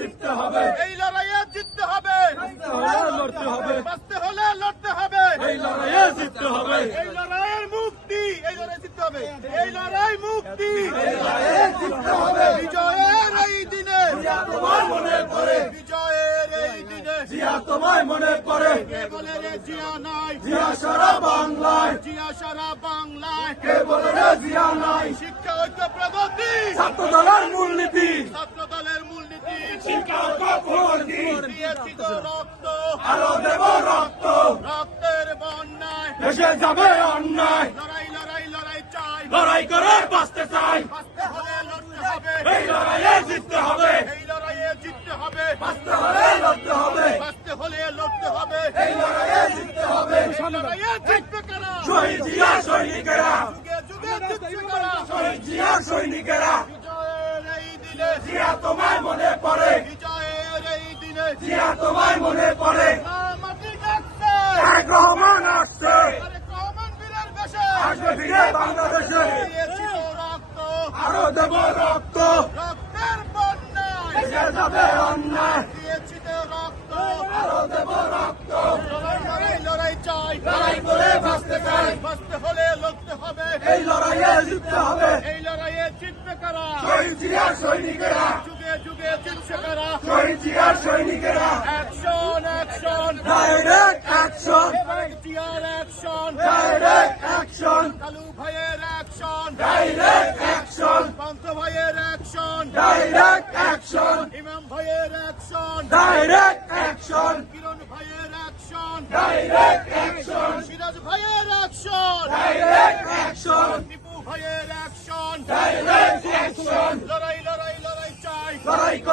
জিততে হবে, এই লড়াইয়ে জিততে হবে, লড়তে হবে, বাঁচতে হলে লড়তে হবে, এই লড়াইয়ে জিততে হবে, এই লড়াইয়ের মুক্তি, এই লড়াই জিততে হবে, এই লড়াই মুক্তি, এই লড়াইয়ে জিততে হবে। বিজয়ের এই দিনে, তোমার মনে পড়ে, বিজয়ের এই দিনে, জিয়া তোমায় মনে পড়ে, কে বলে রে জিয়া নাই, জিয়া সারা বাংলায়, জিয়া সারা বাংলায়, কে বলে রে জিয়া নাই, শিক্ষা ঐক্য প্রগতি, ছাত্র দলের মূলনীতি, ছাত্র দলের মূলনীতি, শিক্ষা ঐক্য প্রগতি, দিয়েছি তো রক্ত, আরো দেব রক্ত, রক্তের বন্যায়, দেশে যাবে অন্যায়, লড়াই লড়াই লড়াই চাই, লড়াই করে বাঁচতে চাই, বাঁচতে হলে লড়তে হবে, এই লড়াইয়ে জিততে হবে, এই লড়াইয়ে জিততে হবে, বাঁচতে হলে লড়তে হবে, বাঁচতে হলে লড়তে হবে, এই লড়াইয়ে জিততে হবে। এই লড়াইয়ে জিতবে কারা, শহীদ জিয়া সৈনিকেরা, যুগে যুগে জিতবে কারা, শহীদ জিয়া সৈনিকেরা, বিজয়ের এই দিনে, জিয়া তোমায় মনে পড়ে, বিজয়ের এই দিনে, জিয়া তোমায় মনে পড়ে, মাটি ডাকছে, তারেক রহমান আসছে, তারেক রহমান বীরের বেশে, আসবে ফিরে বাংলাদেশে, দিয়েছি তো রক্ত, আরো দেব রক্ত, রক্তের বন্যায়, দেশে যাবে অন্যায়, দিয়েছি তো রক্ত, আরো দেব রক্ত, লড়াই লড়াই লড়াই চাই, লড়াই করে বাঁচতে চাই, বাঁচতে হলে লড়তে হবে, এই লড়াইয়ে জিততে হবে, এই লড়াইয়ে জিতবে কারা, শহীদ জিয়া সৈনিকেরা, যুগে যুগে জিতছে কারা, শহীদ জিয়া সৈনিকেরা, অ্যাকশন অ্যাকশন, ডাইরেক্ট অ্যাকশন, জিয়ার অ্যাকশন, ডাইরেক্ট অ্যাকশন, কালু ভাইয়ের অ্যাকশন, ডাইরেক্ট অ্যাকশন, পান্থ ভাইয়ের অ্যাকশন, ডাইরেক্ট অ্যাকশন, ইমাম ভাইয়ের অ্যাকশন, ডাইরেক্ট অ্যাকশন, কিরণ ভাইয়ের অ্যাকশন, ডাইরেক্ট অ্যাকশন, সিরাজ ভাইয়ের অ্যাকশন, ডাইরেক্ট অ্যাকশন, টিপু ভাইয়ের অ্যাকশন, ডাইরেক্ট অ্যাকশন, লড়াই লড়াই লড়াই চাই, লড়াই